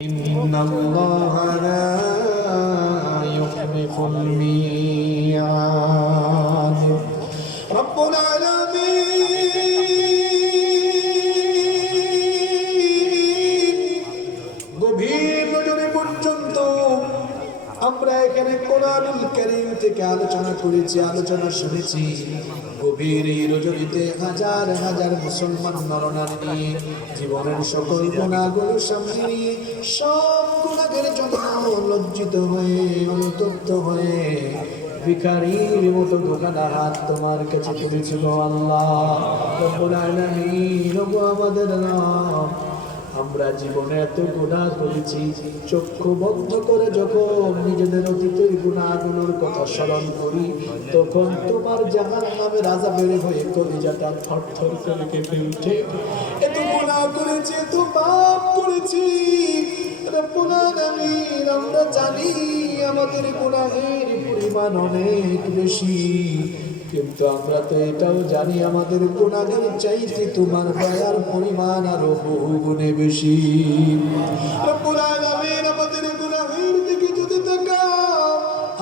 إن الله لا يخلف الميعاد رب العالمين গভীর রজনী পর্যন্ত আমরা এখানে কোরআনুল কারীম থেকে আলোচনা করেছি, আলোচনা শুনেছি। গভীর এই রজনীতে হাজার হাজার মুসলমান নরনারী নিয়ে জীবনের সকল গুনাহগুলো সামনে নিয়ে সব গুনাহের জন্য লজ্জিত হয়ে অনুতপ্ত হয়ে ভিখারির মতো দোকানা হাত তোমার কাছে তুলেছি। আল্লাহ রব্বুল আলামিন, আমাদের রব, আমরা জীবনে এত গুনাহ করেছি, চক্ষু বন্ধ করে যখন নিজেদের অতীতের গুনাহগুলোর কথা স্মরণ করি, তখন তোমার জাহান্নামের আযাবের ভয়ে কলিজাটা থরথর করে কেঁপে ওঠে। এত গুনাহ করেছি, এত পাপ করেছি রব্বুল আলামিন, আমরা জানি আমাদের গুনাহের পরিমাণ অনেক বেশি, কিন্তু আমরা তো এটাও জানি আমাদের গুনাহের চাইতে তোমার দয়ার পরিমাণ আরো বহু গুণে বেশি। রব্বুল আলামিন, আমাদের গুনাহের দিকে যদি তাকাও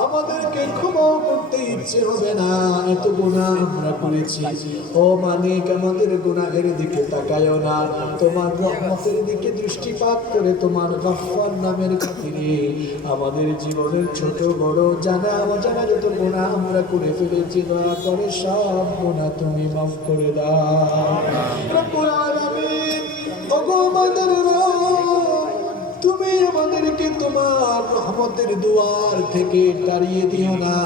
আমাদেরকে ক্ষমা করতে ইচ্ছে হবে না, এত গুনাহ আমরা করেছি। ও মালিক, আমাদের গুনাহের দিকে তাকায়ও না, তোমার রহমতের দিকে দৃষ্টিপাত করে তোমার গফফার নামের খাতিরে আমাদের জীবনের ছোট বড় জানা অজানা যত গুনাহ আমরা করে ফেলেছি, দয়া করে সব গুনাহ তুমি মাফ করে দাও। রব্বুল আলামিন, ওগো আমাদের রব, তুমি আমাদেরকে তোমার রহমতের দুয়ার থেকে তাড়িয়ে দিও না,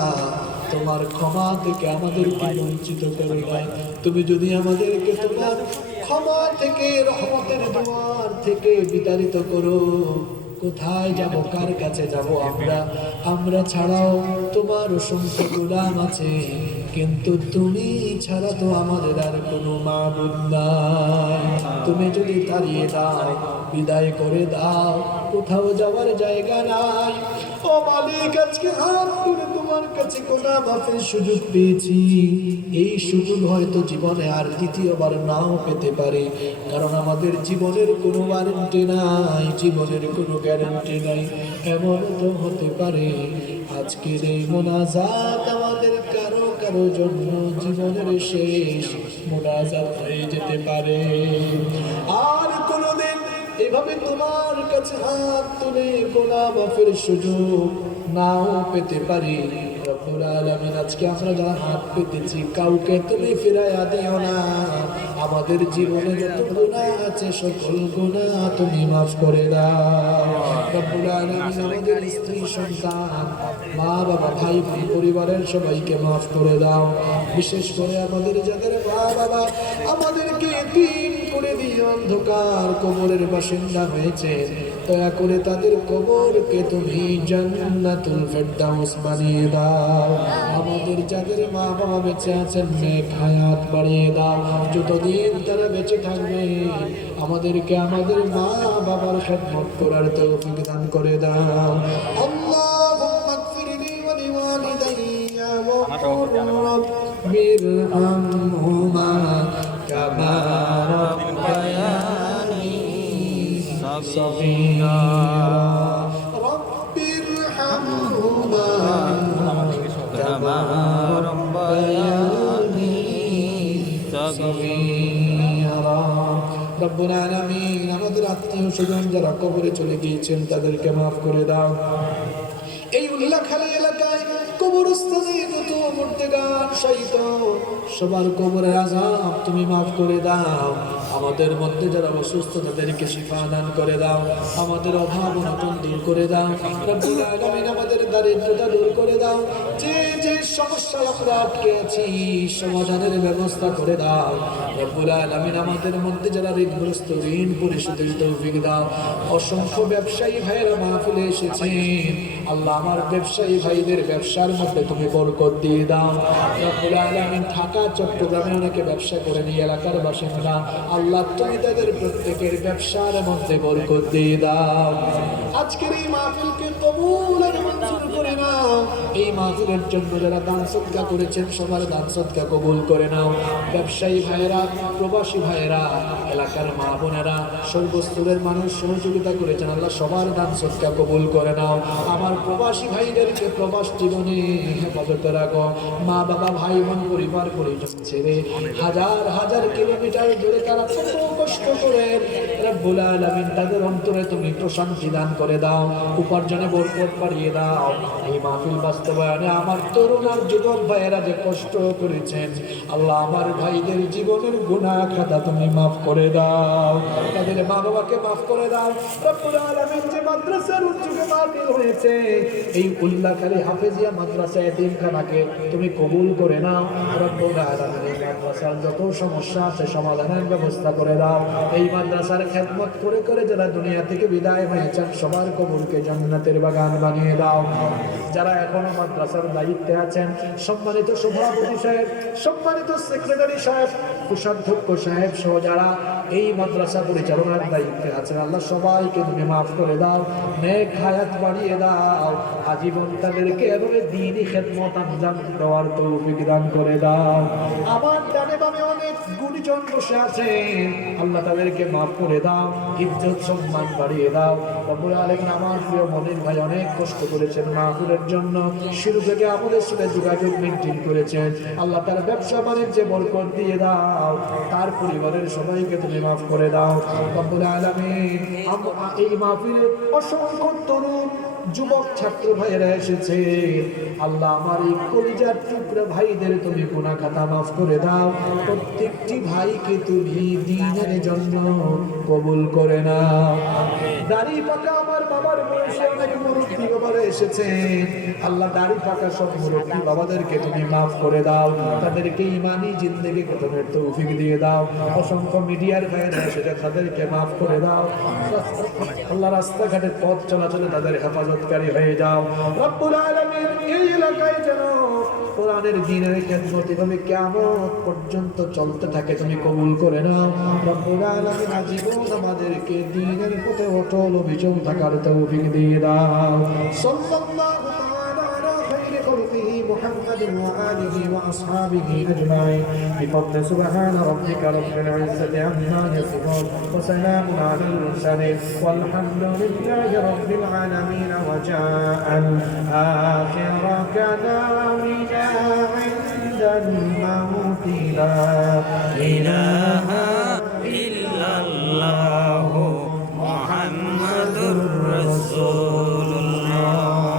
তোমার ক্ষমা থেকে আমাদেরকে বঞ্চিত করো না। তুমি যদি আমাদেরকে তোমার ক্ষমা থেকে রহমতের দুয়ার থেকে বিতাড়িত করো, কোথায় যাব, কার কাছে যাব? আমরা ছাড়াও তোমার অসংখ্য গোলাম আছে, কিন্তু তুমি ছাড়া তো আমাদের আর কোনো মাবুদ নাই। তুমি যদি তাড়িয়ে দাও, বিদায় করে দাও, কোথাও যাওয়ার জায়গা নাই। ও মালিক, আজকে হাত তুলে তোমার কাছে গুনাহ মাফের সুযোগ পেয়েছি। এই সুযোগ হয়তো জীবনে আর দ্বিতীয়বার নাও পেতে পারে, কারণ আমাদের জীবনের কোনো ওয়ারেন্টি নাই, জীবনের কোনো গ্যারান্টি নাই। এমন তো হতে পারে আজকের এই মোনাজাত আমাদের কারো কারো জন্য জীবনের শেষ মোনাজাত হয়ে যেতে পারে। আর কোনোদিন এভাবে তোমার কাছে হাত তুলে গুনাহ মাফের সুযোগ নাও পেতে পারি। রব্বুল আলামিন, আজকে আমরা যারা হাত পেতেছি কাউকে তুমি ফিরাইয়া দিও না। আমাদের জীবনে যত গুনাহ আছে সকল গুনাহ তুমি মাফ করে দাও। রব্বুল আলামিন, আমাদের স্ত্রী সন্তান মা বাবা ভাই বোন পরিবারের সবাইকে মাফ করে দাও। বিশেষ করে আমাদের যাদের মা বাবা আমাদেরকে এতিম করে দিয়ে অন্ধকার কবরের বাসিন্দা হয়েছে, দয়া করে তাদের কবরকে তুমি জান্নাতুল ফেরদাউস বানিয়ে দাও। আমাদের যাদের মা বাবা বেঁচে আছেন নেক হায়াত বাড়িয়ে দাও। যতদিন তারা বেঁচে থাকবে আমাদেরকে আমাদের মা বাবার খেদমত করার তৌফিক দান করে দাও। আল্লাহুম্মা গফিরলি ওয়া লিওয়ালিদাইয়া ওয়া কুর রাব্বিরহামহুমা কামা রাব্বায়ানি صغيرا رب ارحمهما كما ربياني صغيرا রব্বুল আলামিন, আমাদের আত্মীয় স্বজন যারা কবরে চলে গিয়েছেন তাদেরকে মাফ করে দাও। এই উল্লাখালী এলাকায় কবরস্থানে যত মুর্দেগান শায়িত সবার কবরের আযাব তুমি মাফ করে দাও। আমাদের মধ্যে যারা অসুস্থ তাদেরকে শিফা দান করে দাও। আমাদের অভাব অনটন দূর করে দাও। রব্বুল আলামিন, আমাদের দারিদ্রতা দূর করে দাও। যে যে সমস্যায় আমরা আটকে আছি সমাধানের ব্যবস্থা করে দাও। রব্বুল আলামিন, আমাদের মধ্যে যারা ঋণগ্রস্ত ঋণ পরিশোধের তৌফিক দাও। অসংখ্য ব্যবসায়ী ভাইয়েরা মাহফিলে এসেছেন, আল্লাহ আমার ব্যবসায়ী ভাইদের ব্যবসার মধ্যে তুমি বরকত দিয়ে দাও। রব্বুল আলামিন, ঢাকা চট্টগ্রামে অনেকে ব্যবসা করে নিয়ে এলাকার বাসিন্দা, আল্লাহ তুমি তাদের প্রত্যেকের ব্যবসার মধ্যে বরকত দিয়ে দাও। আজকের এই মাহফিলকে কবুল আর মঞ্জুর করে নাও। এই মাহফিলের জন্য যারা দান সদকা করেছেন সবার দান সদকা কবুল করে নাও। ব্যবসায়ী ভাইয়েরা, প্রবাসী ভাইয়েরা, এলাকার মা বোনেরা, সর্বস্তরের মানুষ সহযোগিতা করেছেন, আল্লাহ সবার দান সদকা কবুল করে নাও। আমার প্রবাসী ভাইদেরকে প্রবাস জীবনে হেফাজতে রাখো। মা বাবা, ভাই বোন, পরিবার পরিজন ছেড়ে হাজার হাজার কিলোমিটার দূরে তারা কত কষ্ট করে রব্বুল আলামিন তাদের অন্তরে তুমি প্রশান্তি দান করে দাও, উপার্জনে বরকত বাড়িয়ে দাও। এই মাহফিল বাস্তবায়নে আমার তরুণ আর যুবক ভাইয়েরা যে কষ্ট করেছেন, আল্লাহ আমার ভাইদের জীবনের গুনাহ খাতা তুমি মাফ করে দাও, তাদের মা বাবাকে মাফ করে দাও। রব্বুল আলামিন যে মাদ্রাসার উদ্যোগে মাহফিল হয়েছে, এই উল্লাহখালী হাফেজিয়া মাদ্রাসা এতিমখানাকে তুমি কবুল করে নাও। রব্বুল আলামিন এই মাদ্রাসার যত সমস্যা আছে সমাধানের ব্যবস্থা করে দাও। এই মাদ্রাসার খেদমত করে করে যারা দুনিয়া থেকে বিদায় হয়েছেন সবার কবরকে জান্নাতের বাগান বানিয়ে দাও। যারা এখনো মাদ্রাসার দায়িত্বে আছেন, সম্মানিত সভাপতি সাহেব, সম্মানিত সেক্রেটারি সাহেব, কোষাধ্যক্ষ সাহেব সহ যারা এই মাদ্রাসা পরিচালনার দায়িত্বে আছেন, আল্লাহ সবাইকে তুমি মাফ করে দাও, নেক হায়াত বাড়িয়ে দাও, আজীবন তাদেরকে এভাবে দ্বীনি খেদমত আঞ্জাম দেওয়ার তৌফিক দান করে দাও। আমার ডানে বামে অনেক গুণীজন বসে আছেন, আল্লাহ তাদেরকে মাফ করে দাও, ইজ্জত সম্মান বাড়িয়ে দাও। রব্বুল আলামিন আমার প্রিয় মনির ভাই অনেক কষ্ট করেছেন মাহফিলের জন্য, শুরু থেকে আমাদের সাথে যোগাযোগ মেনটেন করেছেন, আল্লাহ তার ব্যবসা বাণিজ্যে বরকত দিয়ে দাও, তার পরিবারের সবাইকে তুমি মাফ করে দাও। রব্বুল আলামিন এই মাহফিলে অসংখ্য তরুণ যুবক ছাত্র ভাইয়েরা এসেছে, আল্লাহ আমার এই কলিজার টুকরা ভাইদের তুমি গুনাহ খাতা মাফ করে দাও, প্রত্যেকটি ভাইকে তুমি দ্বীনের জন্য কবুল করে নাও। দাড়ি পাকা আমার বাবার বয়সে অনেক মুরব্বী বাবারা এসেছে, আল্লাহ দাড়ি পাকা সব মুরব্বী বাবাদেরকে তুমি মাফ করে দাও, তাদেরকে ইমানি জিন্দেগি গঠনের তৌফিক দিয়ে দাও। অসংখ্য মিডিয়ার ভাইয়েরা এসেছে, তাদেরকে মাফ করে দাও। আল্লাহ রাস্তাঘাটে পথ চলাচলে তাদের হেফাজতকারী হয়ে যাও। রব্বুল আলামিন এই এলাকায় যেন কোরআনের দ্বীনের খেদমত এভাবে কিয়ামত পর্যন্ত চলতে থাকে তুমি কবুল করে নাও। রব্বুল আলামিন আজীবন আমাদেরকে দ্বীনের পথে অটল অবিচল থাকার তৌফিক দিয়ে দাও। সাল্লাল্লাহু তাআলা আলা খায়রি খালকিহি মুহাম্মাদিন ওয়া আলিহি ওয়া আসহাবিহি আজমাইন বিফadli সুবহান রাব্বিকা রাব্বিল ইজ্জাতি আম্মা ইয়াসিফুন ওয়া সালামুন আলাল মুরসালিন ওয়ালহামদুলিল্লাহি রাব্বিল আলামিন ওয়া জাআল আখিরা কালামিনা ইনদাল মাউতি লা ইলাহা